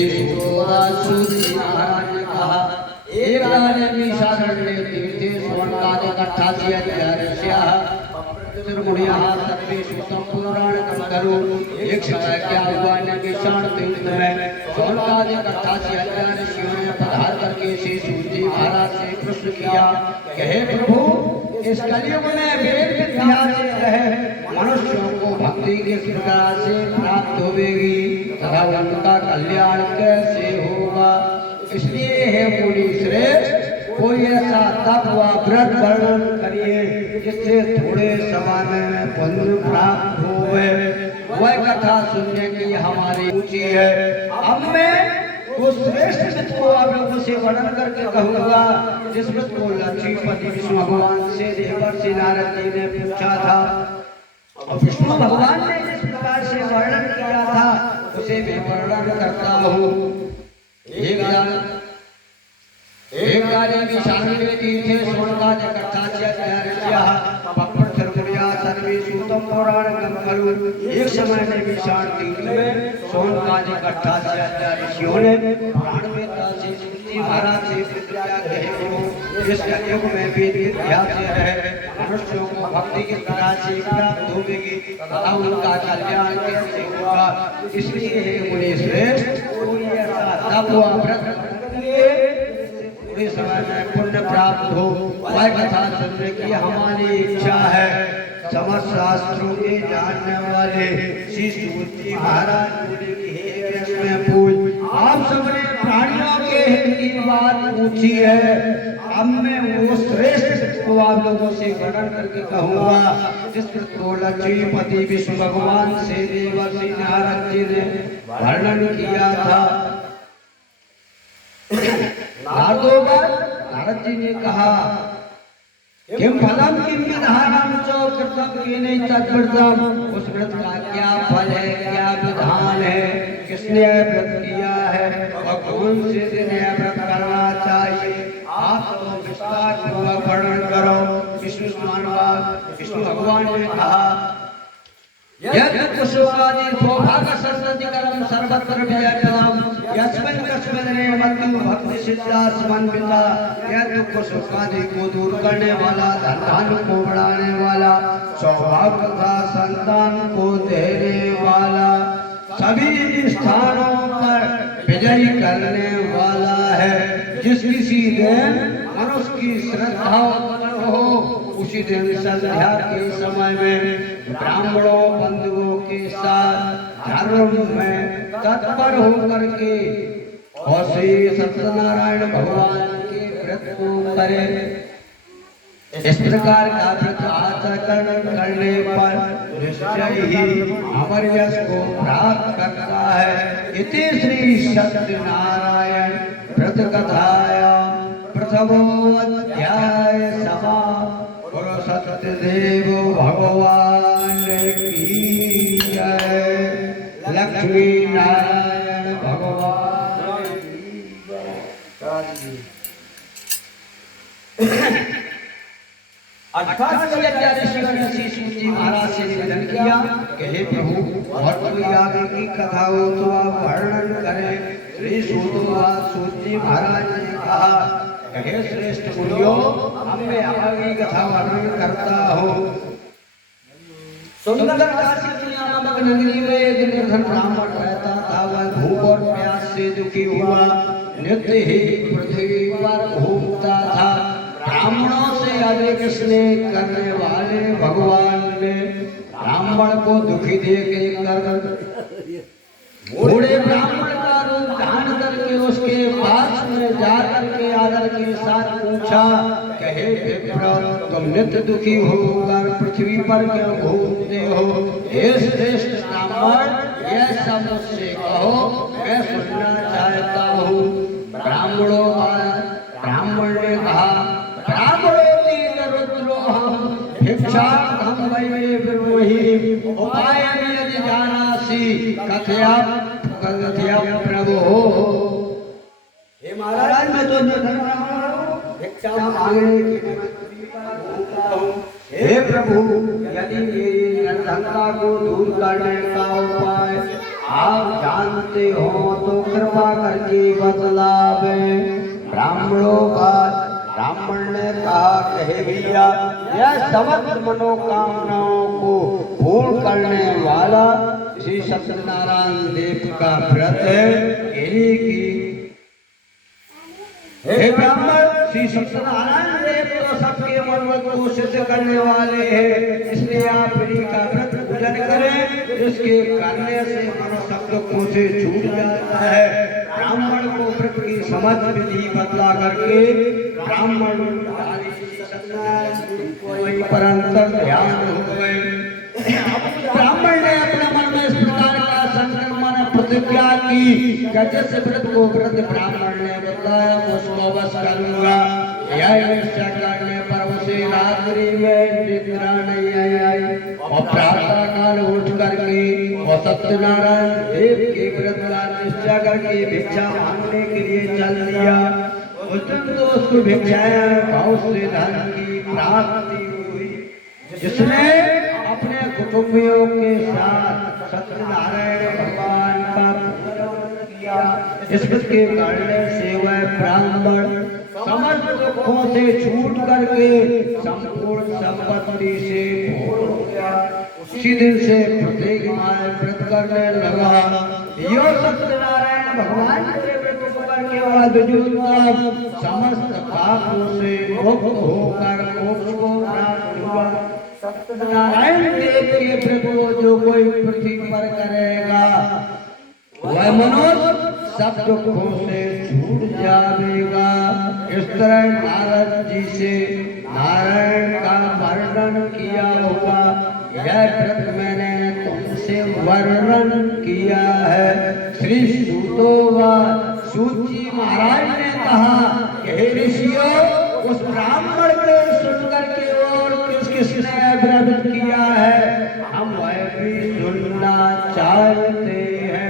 सूत महाराज ने कहा एक राजा विशारण्य तीर्थे सोनकाद इकट्ठा किया त्रिगुणिया सर्वेषु संपुराण करो। एक समय क्या हुआ ने विशाण तीर्थ में सोनकाद इकट्ठा किया ऋषियों ने पधार करके श्री सूत जी महाराज से प्रश्न किया कहे प्रभु इस कलयुग में वेद विद्या से रहे मनुष्यों को भक्ति किस प्रकार से प्राप्त होगी तथा उनका कल्याण कैसे होगा। इसलिए हे मुनि श्रेष्ठ कोई ऐसा तप व व्रत वर्णन करिए जिससे थोड़े समय में पुण्य प्राप्त होवे। वह कथा सुनने की हमारी रुचि है। अब मैं उस श्रेष्ठ व्रत को आप लोगों से वर्णन करके कहूँगा जिस व्रत को लक्ष्मीपति विष्णु भगवान से देवर्षि नारद जी ने पूछा था और विष्णु भगवान ने जिस प्रकार से वर्णन किया था उसे मैं वर्णन करता हूँ। एक गाड़ी विशारण्य तीर्थे सोनकाद इकट्ठा किया पप्पड़ त्रिगुणिया सर्वेषु संपुराण करो। एक समय में विशाल तीर्थ में सोनकाद इकट्ठा किया ऋषियों ने प्राणवेता से सूत जी महाराज से पूछा कहे इस कलयुग में वेद विद्या से रहे मनुष्यों को भक्ति की तरह से प्राप्त होगी तथा उनका कल्याण कैसे होगा। इसलिए हे मुनि श्रेष्ठ कोई ऐसा तप व व्रत पूरे समय में पुण्य प्राप्त हो। वह कथा सुनने की हमारी इच्छा है। समस्त शास्त्रों के जानने वाले श्री सूत जी महाराज बोले कि हे वैष्णव पूज आप सबने प्राणियों के हित की बात पूछी है। अब मैं वो श्रेष्ठ को आप लोगों से वर्णन करके कहूँगा जिस को लक्ष्मीपति विष्णु भगवान से देवर्षि नारद जी ने वर्णन किया था। नारद जी ने कहा किम फलम किम विधानम च कृतम केने तद्व्रतम उस व्रत का क्या फल है क्या विधान है किसने व्रत किया है और कौन से दिन यह व्रत करना चाहिए आप तो विस्तार पूर्वक वर्णन करो। विष्णु भगवान ने कहा यद् कुशवादि सौभाग्य संततिकरम सर्वत्र विजयप्रदम यस्मिन् कस्मिन् मृत्यु भक्ति सिद्धा समन्विता यद् कुशवादि को दूर करने वाला धन को बढ़ाने वाला सौभाग्य तथा संतान को देने वाला सभी स्थानों पर विजय करने वाला है। जिस किसी दिन मनुष्य की श्रद्धा हो उसी दिन संध्या के समय में ब्राह्मणों बंधुओं के साथ धर्म में तत्पर होकर के और श्री सत्यनारायण भगवान के व्रत को करे। इस प्रकार का व्रत आचरण करने पर निश्चय ही अमर यश को प्राप्त करता है। इति श्री सत्यनारायण व्रत कथाया प्रथमोऽध्याय समाप्त। बोलो सत्यदेव भगवान की जय। लक्ष्मी नारायण भगवान की जय। ऋषि महाराज से निवेदन किया कि हे प्रभु और कोई आगे की कथा हो तो आप वर्णन करें। श्री सूत जी महाराज ने कहा हे श्रेष्ठ मुनियों अब मैं आगे कथा वर्णन करता हूँ। सुंदर काशी दुनिया नामक नगरी में एक निर्धन ब्राह्मण रहता था। वह भूख और प्यास से दुखी हुआ नित्य ही पृथ्वी पर घूमता था। ब्राह्मणों से अधिक स्नेह करने वाले भगवान ने ब्राह्मण को दुखी देख कर बूढ़े ब्राह्मण का रूप धारण करके उसके पास में जाकर के आदर के साथ पूछा कहे विप्र तुम नित्य दुखी होकर पृथ्वी पर क्यों घूमते हो। हे श्रेष्ठ ब्राह्मण यह सब मुझसे कहो मैं सुनना चाहता हूँ। ब्राह्मण ने कहा भिक्षार्थं वै ब्रह्महि उपायं यदि जानासि कथया प्रभो। हे महाराज मैं तो भिक्षा मांगने के लिए हे प्रभु यदि मेरी निर्धनता को दूर करने का उपाय आप जानते हो तो कृपा करके बतलावे। ब्राह्मणों का ब्राह्मण ने कहा, कहे भैया, यह समस्त मनोकामनाओं को पूर्ण करने वाला श्री सत्यनारायण देव का व्रत है। इन्हीं की हे ब्राह्मण, श्री सत्यनारायण देव तो सबके मनोरथ को सिद्ध करने वाले हैं, इसलिए आप इन्हीं का व्रत पूजन करें। इसके करने से मनुष्य दुखों से छूट जाता है। ब्राह्मण को व्रत की समझ विधि बतला करके ब्राह्मण वहीं पर अंतर ध्यान हो गए। ब्राह्मण ने अपने मन में इस प्रकार का संकल्प प्रतिज्ञा की, जैसे व्रत को व्रत ब्राह्मण ने बताया उसको बस करूंगा। यह निश्चय करने पर उसे रात्रि में निद्रा नहीं आई और प्रातः काल उठ करके और सत्यनारायण देव के व्रत का निश्चय करके भिक्षा मांगने के लिए चल दिया। उस दिन तो उसको भिक्षाया बहुत से धन की प्राप्ति हुई, जिसने अपने कुटुंबियों के साथ सत्यनारायण भगवान का किया। इस के कारण से वह ब्राह्मण समस्त दुखों से छूट करके संपूर्ण संपत्ति से भोग हो गया। उसी दिन से प्रत्येक माय व्रत करने लगा। यो सत्यनारायण भगवान के व्रत को करने वाला दुर्योधन समस्त पापों से मुक्त होकर मोक्ष को प्राप्त हुआ। सत्यनारायण देव के व्रत को जो कोई पृथ्वी पर करेगा वह मनुष्य सब दुखों से छूट जाएगा। इस तरह नारद जी से नारायण का वर्णन किया होगा। यह व्रत मैंने तुमसे वर्णन किया है। श्री सूत जी महाराज ने कहा, हे ऋषियों, उस ब्राह्मण को सुनकर के और किसने व्रत किया है, हम वह भी सुनना चाहते हैं।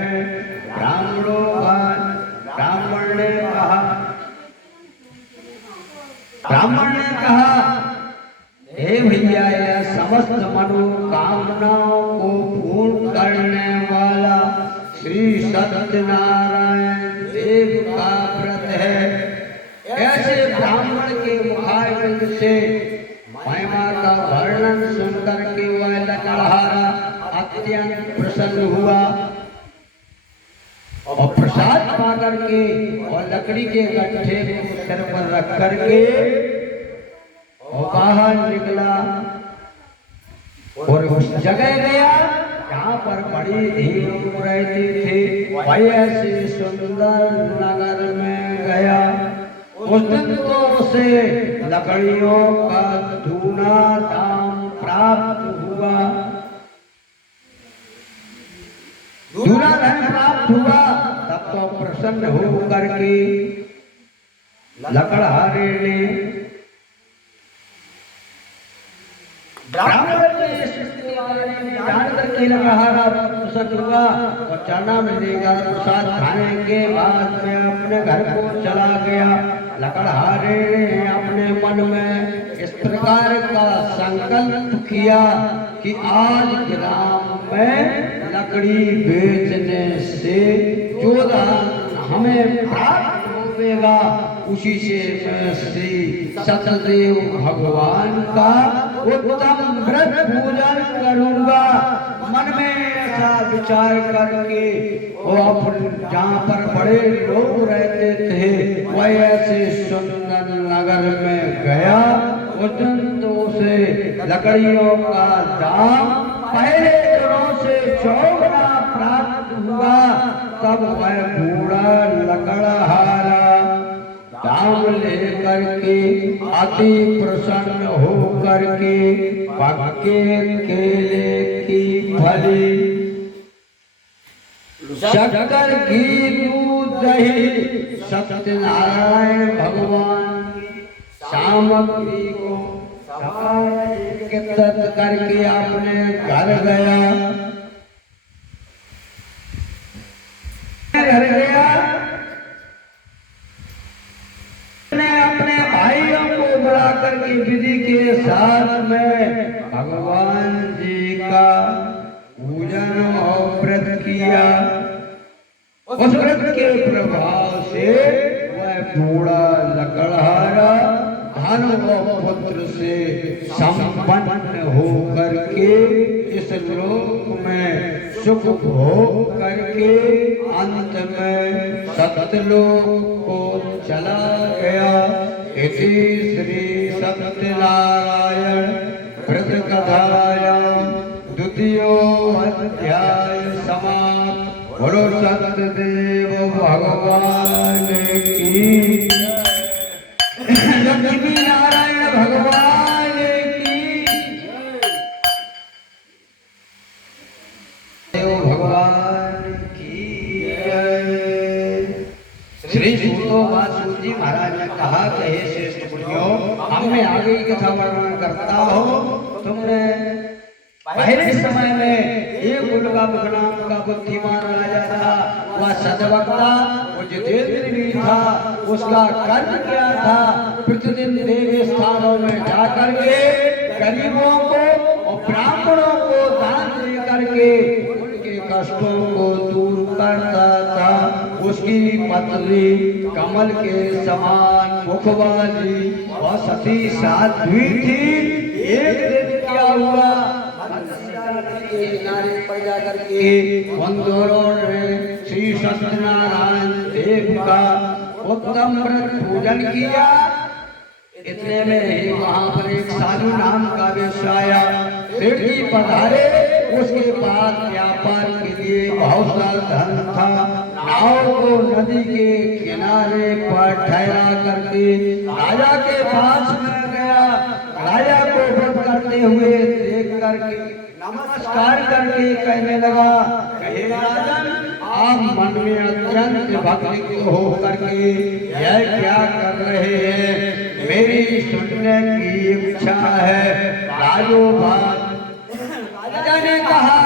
ब्राह्मण ने कहा, हे भैया, यह समस्त मनोकामनाओं को पूर्ण करने वाला श्री सत्यनारायण देव का व्रत है। ऐसे ब्राह्मण के मुखारविंद से महिमा का वर्णन सुनकर के वह लकड़हारा अत्यंत प्रसन्न हुआ और प्रसाद पा करके और लकड़ी के गट्ठे को सिर पर रख करके और बाहर निकला और उस जगह गया जहाँ पर बड़ी भीड़ रहती थी। वही ऐसे सुंदर नगर में गया। उस दिन तो उसे लकड़ियों का दूना दाम प्राप्त हुआ, दूना धन प्राप्त हुआ। तब तो प्रसन्न हो करके लकड़हारे ने ब्राह्मण के स्थिति वाले ने जान करके लकड़हारा प्रसन्न हुआ और चना मिलेगा प्रसाद खाने के बाद में अपने घर को चला गया। लकड़हारे ने अपने मन में इस प्रकार का संकल्प किया कि आज ग्राम में लकड़ी बेचने से जो धन हमें प्राप्त होगा उसी से मैं श्री सतदेव भगवान का उत्तम व्रत पूजन करूंगा। मन में ऐसा विचार करके वो जहाँ पर बड़े लोग रहते थे वह ऐसे सुंदर नगर में गया। उस दिन तो उसे लकड़ियों का दाम पहले दिनों से 4 गुना प्राप्त हुआ। तब वह बूढ़ा लकड़हारा दाम लेकर के अति प्रसन्न हो करके पक्के केले की फली, शक्कर, घी, दूध, दही सत्यनारायण भगवान की सामग्री को एकत्रित करके अपने घर गया। अपने भाइयों को बुला करके विधि के साथ में भगवान जी का पूजन मानो और व्रत किया। उस व्रत के प्रभाव से वह बूढ़ा लकड़हारा धन और पुत्र से संपन्न होकर के इस लोक में सुख भोग करके अंत में सत्यलोक को चला गया। इति श्री सत्यनारायण व्रत कथायां द्वितीयो अध्याय समाप्त। बोलो सत्यदेव भगवान की, लक्ष्मी नारायण भगवान की, देव भगवान की जय। श्री सूतो वासुदेव जी महाराज ने कहा कि हे श्रेष्ठ मुनियों, अब मैं आगे की कथा वर्णन करता हूँ। तुमने पहले समय में एक उल्का नाम का बुद्धिमान राजा था, वह सदवक्ता, वो जितेंद्र भी था। उसका कर्म क्या था? प्रतिदिन देवी स्थानों में जाकर के गरीबों को और ब्राह्मणों को दान दे करके उनके कष्टों को दूर करता था। उसकी पत्नी कमल के समान मुख वाली और सती साध्वी थी। एक दिन क्या हुआ, किनारे पर जाकर के उन दोनों ने श्री सत्यनारायण देव का उत्तम व्रत पूजन किया। इतने में ही वहां पर एक साधु नाम का व्यक्ति आया। सेठ जी पधारे, उसके पास व्यापार के लिए बहुत सारा धन था। नाव को नदी के किनारे पर ठहरा करके राजा के पास में गया। राजा को व्रत करते हुए देख करके नमस्कार करके कहने लगा, हे राजन, आप मन में अत्यंत भक्ति हो करके यह क्या कर रहे हैं? मेरी सुनने की इच्छा है। राजा ने कहा,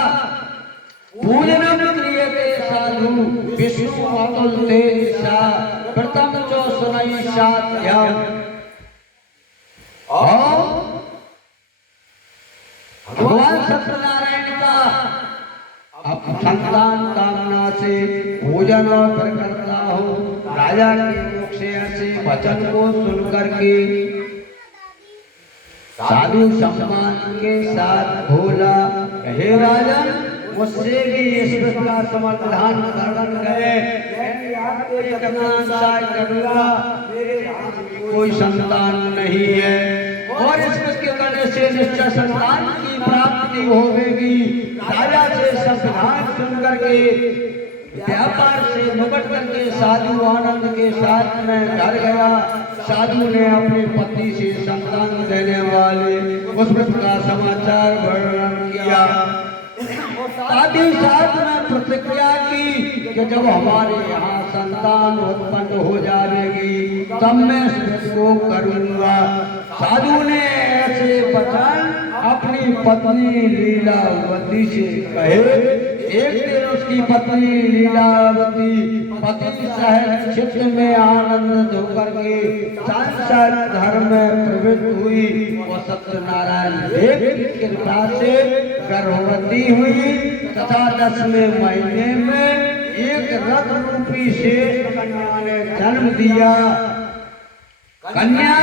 पूजनम क्रियते साधु विष्णु अतुलते सा प्रथम जो सुनाई साध्यम। और भगवान सत्यनारायण का अब संतान कामना से पूजन और करता हूँ। राजा के मुख से ऐसे वचन को सुन करके साधु सम्मान के साथ बोला, हे राजन, मुझसे भी इस प्रश्न का समाधान कर गए। मेरे कोई संतान नहीं है और इस के करने से निश्चय संतान की प्राप्ति होगी। राजा से संविधान सुन करके व्यापार से निपट करके साधु आनंद के साथ में घर गया। साधु ने अपनी पत्नी से संतान देने वाले उस व्रत का समाचार वर्णन किया। साथ ही साथ में प्रतिज्ञा की कि जब हमारे यहाँ संतान उत्पन्न हो जाएगी तब मैं इसको करूँगा। साधु ने ऐसे वचन अपनी पत्नी लीलावती से कहे। एक दिन उसकी पत्नी लीलावती पति सहित चित्त में आनंद होकर के सांसार धर्म में प्रवृत्त हुई और सत्यनारायण देव की कृपा से गर्भवती हुई तथा 10वें महीने में एक रथ रूपी शेष कन्या ने जन्म दिया। कन्या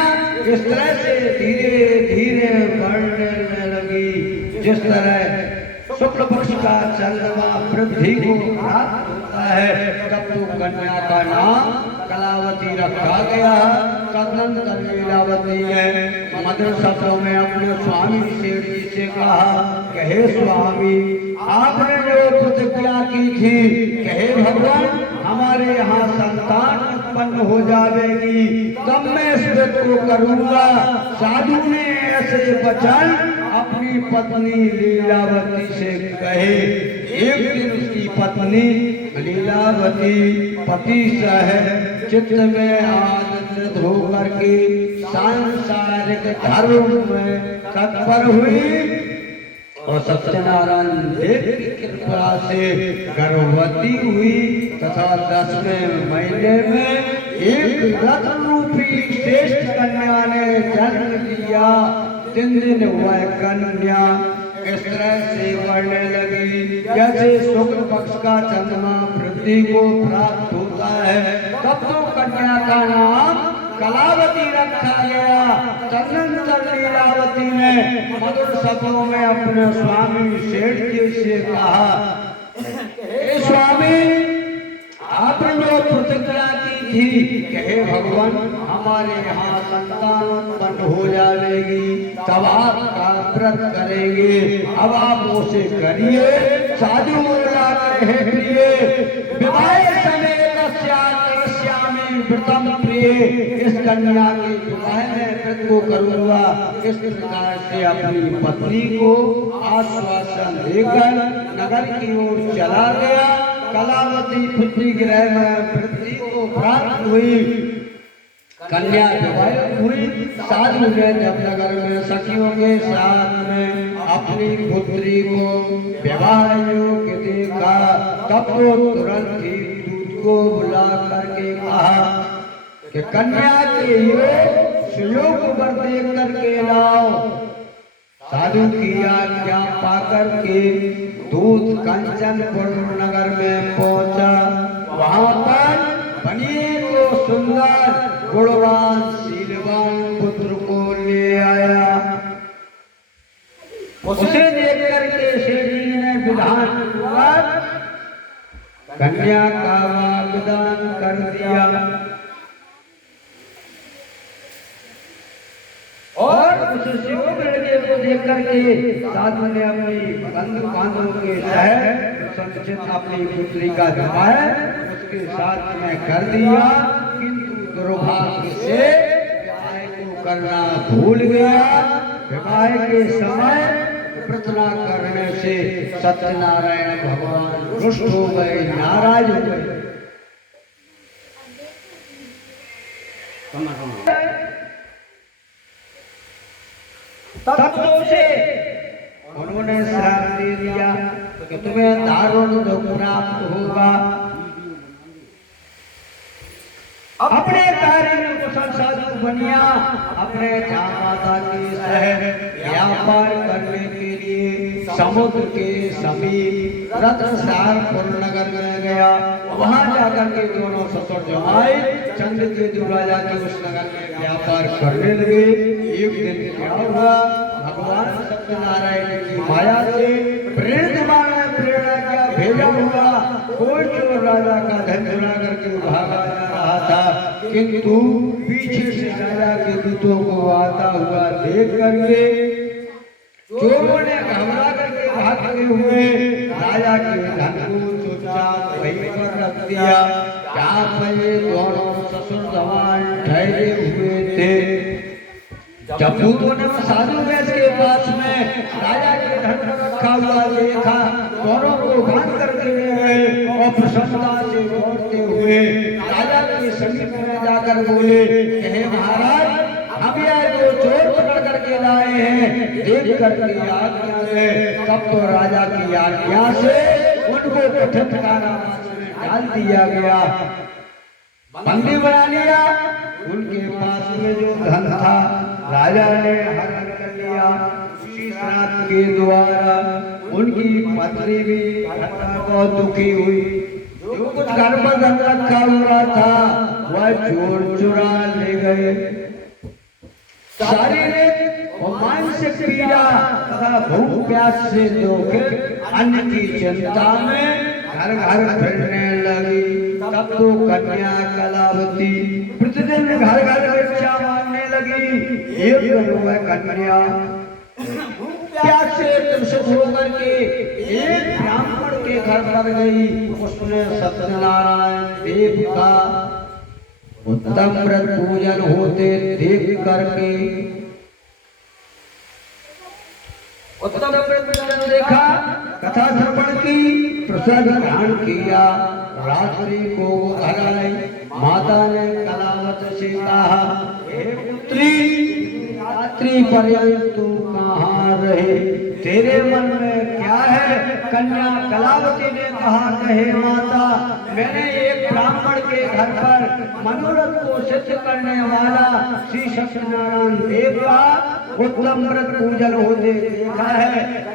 इस तरह से धीरे धीरे बढ़ने लगी जिस तरह शुक्ल पक्ष का चंद्रमा वृद्धि को प्राप्त होता है। तब तो कन्या का नाम कलावती रखा गया। तदनंतर लीलावती है मधुर शब्दों में अपने स्वामी सेठ जी से कहा कि हे स्वामी, आपने जो प्रतिज्ञा की थी कि हे भगवान, हमारे यहाँ संतान उत्पन्न हो जाएगी तब मैं इस व्रत को करूँगा। साधु ने ऐसे वचन अपनी पत्नी लीलावती से कहे। एक दिन उसकी पत्नी लीलावती पति सह चित्त में आनंदित होकर के सांसारिक धर्म में तत्पर हुई और सत्यनारायण देव की कृपा से गर्भवती हुई तथा 10वें महीने में एक रथ रूपी श्रेष्ठ कन्या ने जन्म दिया। 3 दिन वह कन्या इस तरह से बढ़ने लगी। जैसे शुक्ल पक्ष का चंद्रमा पृथ्वी को प्राप्त होता है तब तो कन्या का नाम कलावती रखा गया। तदनंतर लीलावती ने मधुर शब्दों में अपने स्वामी सेठ जी से कहा, हे स्वामी, आपने जो प्रतिज्ञा की थी कि हे भगवान हमारे यहाँ संतान उत्पन्न हो जाएगी तब आपका व्रत करेंगे, अब आप उसे करिए। साधु बोला, हे प्रिय, विवाह समय कस्यामी व्रतम प्रिय, इस कन्या के विवाह में व्रत को करूंगा। इस प्रकार से अपनी पत्नी को आश्वासन देकर नगर की ओर चला गया। कलावती पृथ्वी ग्रह में पृथ्वी को प्राप्त हुई, कन्या विवाह हुई। साधु ने जब नगर में सखियों के साथ में अपनी पुत्री को विवाह योग्य देखा तब तो तुरंत ही दूत को बुला करके कहा कि कन्या के योग सुयोग पर देख करके लाओ। साधु की आज्ञा पाकर के दूत कंचनपुर नगर में पहुंचा। वहां पर बनिए को सुंदर गुणवान शीलवान पुत्र को ले आया। उसे देख करके शेठी ने विधान पूर्वक कन्या का वाग्दान कर दिया और उस शिव लड़के को देख करके साधु ने अपनी बंधु बांधवों के शहर संचित अपनी पुत्री का विवाह उसके साथ में कर दिया। किंतु दुर्भाग्य से विवाह को करना भूल गया। विवाह के समय प्रार्थना करने से सत्यनारायण भगवान रुष्ट हो गए, नाराज हो गए। तब से उन्होंने श्राप दे दिया कि तुम्हें दारुण दुख प्राप्त होगा। अपने कार्य में कुशल साधु बनिया अपने माता के शहर व्यापार करने के लिए समुद्र के समीप रत्नसारपुर नगर में गया। वहां जाकर के दोनों ससुर जमाई चंद्रकेतु राजा के उस नगर में व्यापार करने लगे। एक दिन क्या हुआ, भगवान सत्यनारायण की माया से प्रेरणा क्या भेजा हुआ कोई चोर राजा का धन चुरा करके भागा जा रहा था, किंतु पीछे से राजा के दूतों को आता हुआ देख करके चोरों ने घबरा करके भागते हुए राजा के धन को चुपचाप वहीं पर रख दिया जहाँ पर ये दोनों ससुर जवान ठहरे हुए थे। जब दूतों ने साधु वेश के पास में राजा के धन रखा हुआ देखा, दोनों को बांध करके ले गए और प्रसन्नता से लौटते हुए राजा के समीप में जाकर बोले, हे महाराज, हम यह जो चोर पकड़ करके लाए हैं देख करके आज्ञा है। तब तो राजा की आज्ञा से उनको कथित कारावास में डाल दिया गया, बंदी बना लिया। उनके पास में जो धन था राजा ने हरण कर लिया। उसी श्राप के द्वारा उनकी पत्नी भी बहुत दुखी हुई। जो कुछ घर पर धन रखा हुआ था वह चोर चुरा ले गए। शारीरिक और मानसिक पीड़ा तथा भूख प्यास से दुखित अन्न की चिंता में घर घर फिरने लगी। तब तो कन्या कलावती प्रतिदिन घर घर भिक्षा मांगने लगी। एक दिन वह कन्या प्यास से तृषित होकर के एक ब्राह्मण के घर पर गई। उसने सत्यनारायण देव का उत्तम व्रत पूजन होते देख करके उत्तम व्रत पूजन देखा, कथा श्रवण की, प्रसाद ग्रहण किया। रात्रि को घर आई। माता ने कलावत से कहा, हे पुत्री, रात्रि पर्यंत तू कहाँ रहे? तेरे मन में क्या है? कन्या कलावती ने कहा कि हे माता, मैंने एक ब्राह्मण के घर पर मनोरथ को सिद्ध करने वाला श्री सत्यनारायण देव का उत्तम व्रत पूजन होते देखा है।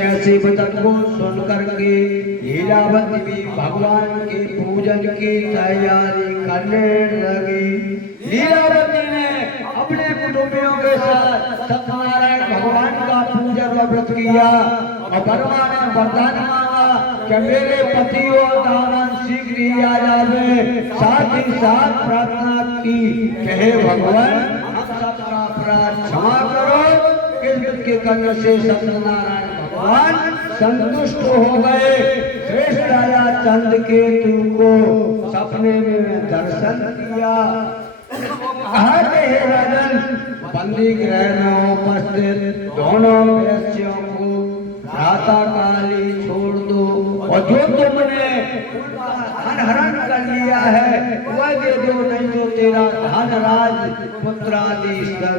ऐसे वचन को सुन करके लीलावती भी भगवान के पूजन की तैयारी करने लगी। लीलावती ने अपने कुटुंबियों के साथ सत्यनारायण भगवान का पूजन और व्रत किया और ब्रह्मा ने वरदान मांगा कि मेरे पति और दामन शीघ्र ही आ जावे। साथ ही साथ प्रार्थना की कि हे भगवान, हम सबका अपराध क्षमा करो। इस व्रत के करने से सत्यनारायण भगवान संतुष्ट हो गए। श्रेष्ठ राजा चंद्रकेतु को सपने में दर्शन दिया। हे राजन, बंदी गृह में उपस्थित दोनों वेश्यों को प्रातः काल ही छोड़ दो और जो तुमने धन हरण कर लिया है वह दे दो, नहीं तो तेरा धन राज पुत्र आदि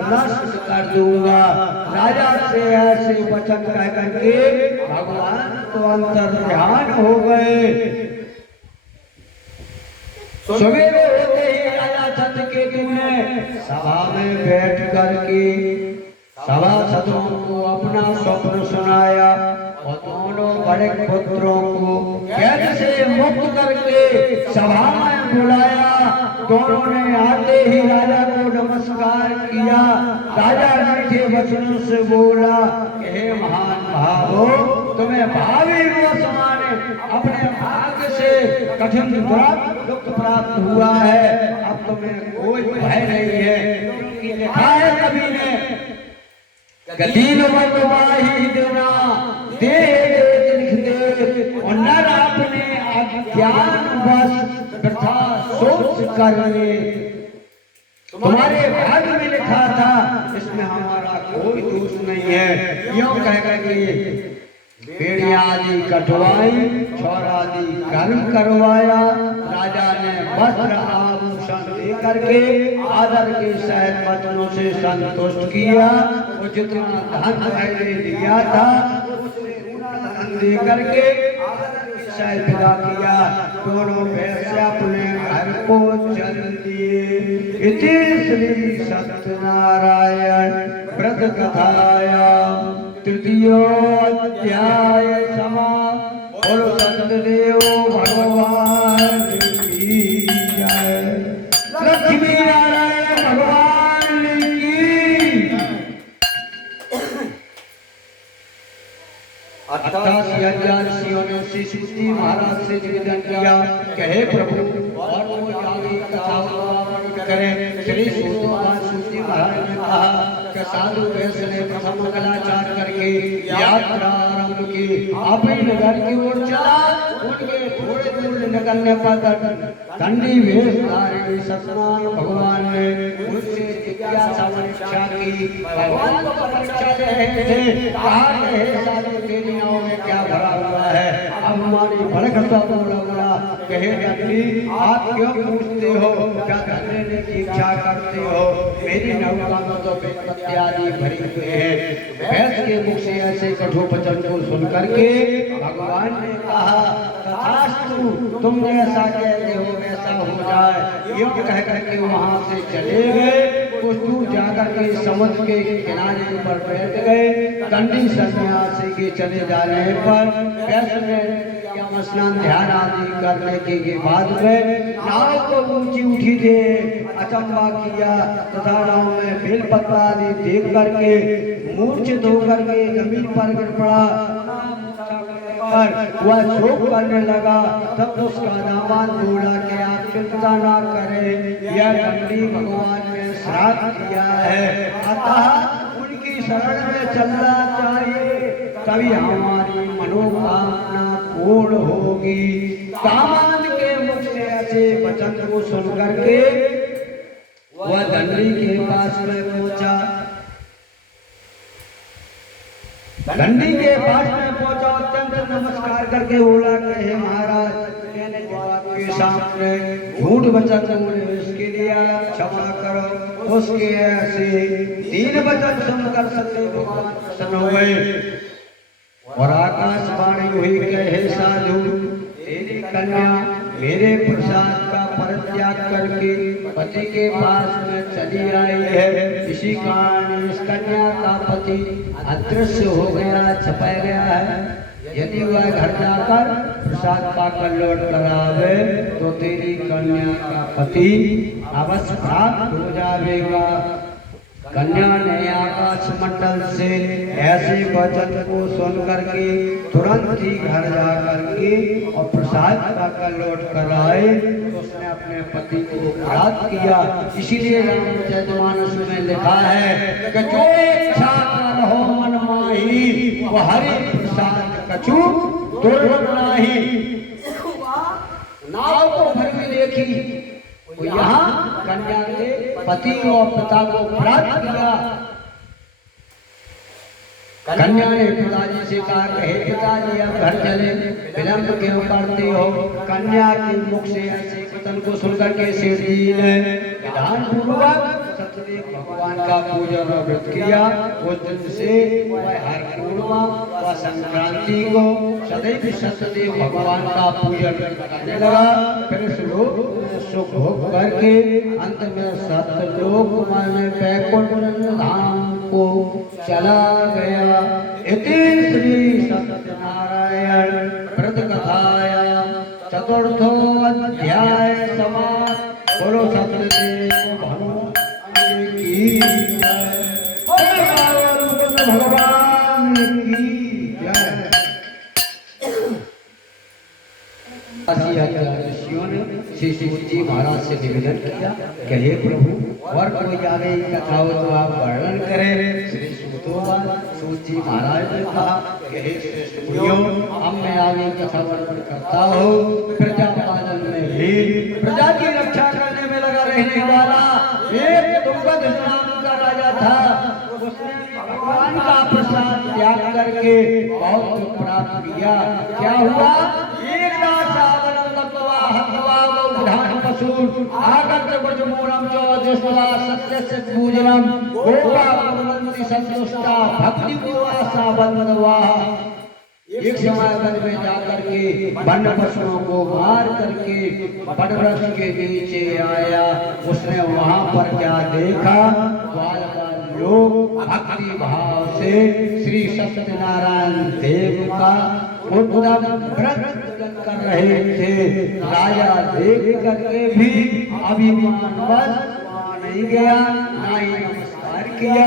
नष्ट कर दूंगा। राजा से ऐसे वचन कह करके भगवान तो अंतर ध्यान हो गए। सवेरे होते ही राजा चंद्रकेतु ने सभा में बैठ करके सभासदों को अपना स्वप्न सुनाया और दोनों बड़े पुत्रों को कैद से मुक्त करके सभा में बुलाया। दोनों ने आते ही राजा को नमस्कार किया। राजा मीठे वचनों से बोला, हे महान भावो, तुम्हें भावी को समाने अपने भाग्य से कठिन दुख प्राप्त हुआ है। अब तुम्हें कोई भय नहीं है। लिखा है कवि ने, दीन ही देना दे लिख दे और नर अपने अज्ञान बस वृथा सोच कर ले। तुम्हारे भाग्य में लिखा था, इसमें हमारा कोई दोष नहीं है। यूं कह करके बेड़िया आदि कटवाई, छोर आदि कर्म करवाया। राजा ने वस्त्र आभूषण दे करके आदर के सहित वचनों से संतुष्ट किया। वो जितना धन पहले दिया था धन दे करके सहित विदा किया। दोनों वैश्य अपने घर को चल दिए। इति श्री सत्यनारायण व्रत कथाया तृतीयो अध्याय समा और सत्यदेव भगवान की जय। लक्ष्मी नारायण भगवान की। 88,000 ऋषियों ने श्री महाराज से निवेदन किया, कहे प्रभु और वो आगे कथा करें। श्री सूत महाराज ने कहा कि साधु वैश्य ने प्रथम मंगलाचार करके यात्रा आरंभ की। अपने नगर की ओर चला। उनके थोड़े दूर निकलने पर दंडी वेशधारी सत्यनारायण भगवान ने उनसे जिज्ञासा परीक्षा की। भगवान को परीक्षा दे रहे थे। कहा हे साधु, तेरी नाव में क्या भरा हुआ है? अब हमारी भड़कता बोला, कहे दंडी, आप क्यों पूछते हो? क्या धन लेने की इच्छा करते हो? मेरी नौका में तो इत्यादि भरी हुई है। वैश्य के मुख से ऐसे कठोर वचन को सुन करके भगवान ने कहा, तथास्तु, तुम जैसा कहते हो वैसा हो जाए। यूं कह करके वहां से चले गए। कुछ दूर जाकर के समुद्र के किनारे पर बैठ गए। दंडी सन्यासी के चले जाने पर वैश्य ने स्नान ध्यान आदि करने के बाद में नाव को ऊंची उठी दे अचंबा किया तथा नाव में बेलपत्र आदि देख करके मूर्छित होकर के जमीन पर गिर पड़ा। पर वह शोक करने लगा। तब उसका दामाद बोला कि आप चिंता ना करें, यह दंडी भगवान ने श्राप किया है, अतः उनकी शरण में चलना चाहिए, तभी हमारी मनोकामना पूर्ण होगी। दामाद के मुख से ऐसे वचन को सुन करके वह दंडी के पास में पहुंचा। दंडी के पास में पहुंचा, अत्यंत नमस्कार करके बोला कि हे महाराज, मैंने आपके सामने झूठ वचन बोले, इसके लिए क्षमा करो। उसके ऐसे 3 वचन सुनकर सत्य भगवान प्रसन्न हुए और आकाशवाणी हुई कहे साधु तेरी कन्या मेरे प्रसाद का परित्याग करके पति के पास में चली आई है। इसी कारण इस कन्या का पति अदृश्य हो गया, छपा गया है। यदि वह घर जाकर प्रसाद पाकर लौट कर आवे तो तेरी कन्या का पति अवश्य प्राप्त हो जाएगा। कन्या ने आकाश मंडल से ऐसे वचन को सुन करके तुरंत ही घर जा करके और प्रसाद पाकर लौट कर आए तो उसने अपने पति को प्राप्त किया। इसीलिए रामचरितमानस में लिखा है कि जो इच्छा कर हो मन माही वो हरि प्रसाद कछु दुर्लभ नाही। नाव को घर में देखी वो यहाँ कन्या के पति और पिता को प्राप्त किया। कन्या ने पिताजी से कहा कि हे पिताजी अब घर चले, विलंब क्यों करते हो। कन्या के मुख से ऐसे कथन को सुनकर के सेठ जी ने विधान पूर्वक सत्यदेव भगवान का पूजन और व्रत किया। उस दिन से हर पूर्णिमा व संक्रांति को सदैव सत्यदेव भगवान का पूजन करने लगा। फिर सुख भोग करके अंत में सत्यलोक माने वैकुंठ धाम को चला गया। इति श्री सत्यनारायण व्रत कथाया चतुर्थो अध्याय समाप्त। बोलो सत्यदेव भगवान की जय। भगवान की जय। ऋषियों ने श्री सूत जी महाराज से निवेदन किया कि हे प्रभु और कोई आगे कथा हो तो आप वर्णन करें। श्री सूत जी महाराज ने कहा कि हे श्रेष्ठ मुनियों अब मैं आगे कथा वर्णन करता हूँ। प्रजा पालन में भी प्रजा की रक्षा करने में लगा रहने वाला एक दुर्गत नाम का राजा था। उसने भगवान का प्रसाद त्याग करके बहुत प्राप्त किया। क्या हुआ, एक आगत ब्रजमूलम ज्योतिषा सत्यस्य पूजनम गोपा कुर्वन्ति संतुष्टा भक्ति को आशा बंधवा। एक समय वन में जाकर के वन पशुओं को मार करके बड़ वृक्ष के नीचे आया। उसने वहां पर क्या देखा, बाल बाल लोग भक्ति भाव से श्री सत्यनारायण देव का उत्तम व्रत कर रहे थे। राजा देख करके भी अभिमानवश नहीं गया, ना ही नमस्कार किया।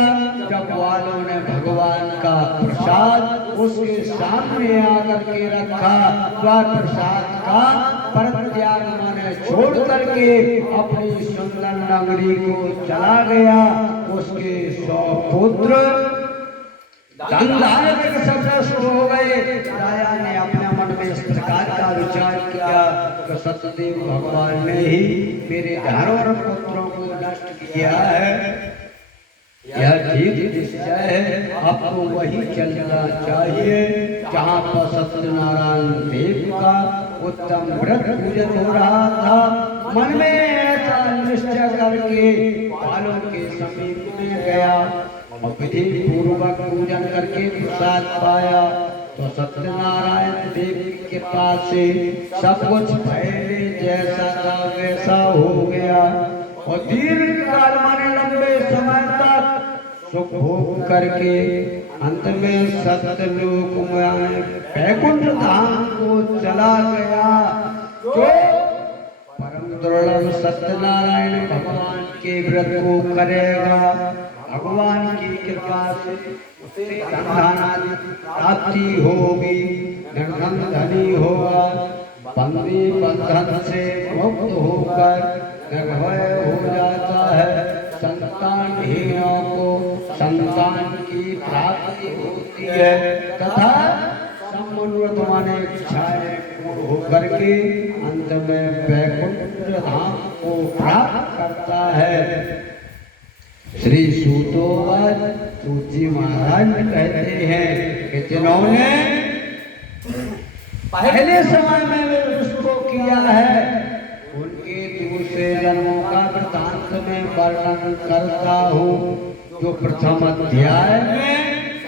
जब वालों ने भगवान का प्रसाद उसके सामने आकर के रखा, वह प्रसाद का परित्याग माने छोड़ करके अपनी सुंदर नगरी को चला गया। उसके 100 पुत्र सदस्य हो गए। राजा ने अपने मन में इस प्रकार का विचार किया कि सत्यदेव भगवान ने ही मेरे हजारों पुत्रों को नष्ट किया है। यह ठीक निश्चय है, आपको वही चलना चाहिए जहाँ पर सत्यनारायण देव का उत्तम व्रत पूजन हो रहा था। मन में ऐसा निश्चय करके बालों के समीप में गया और विधि पूर्वक पूजन करके प्रसाद पाया तो सत्यनारायण देव के पास से सब कुछ पहले जैसा था वैसा हो गया और दीर्घ काल माने लंबे समय तक सुख भोग करके अंत में सत्यलोक में वैकुंठ धाम को चला गया। जो परम दुर्लभ सत्यनारायण भगवान के व्रत को करेगा, भगवान की कृपा से उसे धन प्राप्ति होगी, निर्धन धनी होगा, बंदी बंधन से मुक्त होकर निर्भय हो जाता है। संतानहीनों को संतान की प्राप्ति होती है तथा समुन्नत माने इच्छाएं पूर्ण होकर के अंत में वैकुंठ धाम को प्राप्त करता है। श्री सूतोवाच सूत जी महाराज कहते हैं कि जिन्होंने पहले समय में उसको किया है उनके दूसरे जन्मों का वृत्तांत में वर्णन करता हूँ। जो प्रथम अध्याय में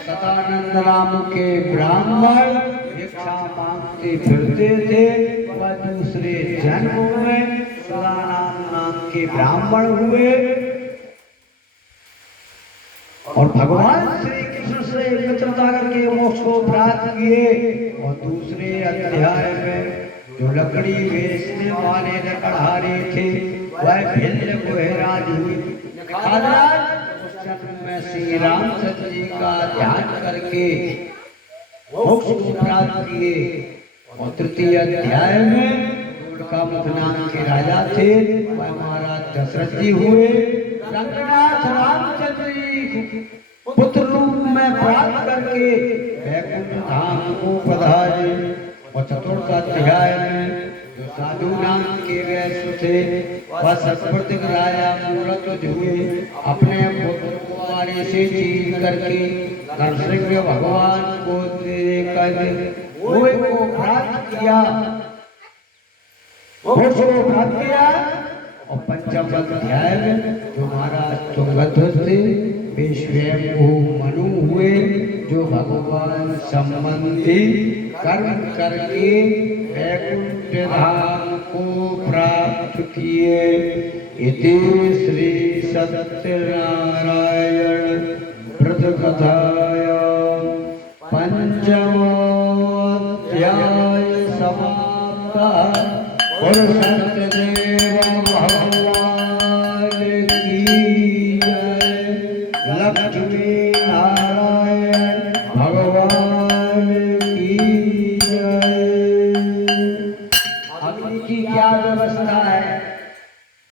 17 सदानंद नाम के ब्राह्मण भिक्षा मांगते फिरते थे। वह दूसरे जन्म में सदानंद नाम के ब्राह्मण हुए और भगवान श्री कृष्ण से मित्रता करके मोक्ष को प्राप्त किए। और दूसरे अध्याय में जो लकड़ी बेचने वाले लकड़हारे थे वह भिल्ल गुहराज हुए। उस जन्म में श्री रामचंद्र जी का ध्यान करके मोक्ष को प्राप्त किए। और तृतीय अध्याय में द्वारकामुख नाम के राजा थे वह महाराज दशरथ जी हुए। रंगनाथ रामचंद्र जी पुत्र रूप में प्राप्त करके वैकुंठ धाम को पधारे। और चतुर्थ अध्याय में जो साधु नाम के वैश्य थे वह सतप्रतिक राजा मूर्त हुए। अपने पुत्र कुमारी से चीर करके नरसिंह भगवान को देकर मोह को प्राप्त किया। मोक्ष को प्राप्त किया। और पंचम अध्याय में जो महाराज तुंगध्वज थे वे स्वयं मनु हुए जो भगवान संबंधी कर्म करके वैकुंठ धाम को प्राप्त किए। इति श्री सत्यनारायण व्रत कथायां पंचम अध्याय समाप्तः। और सत्यदेव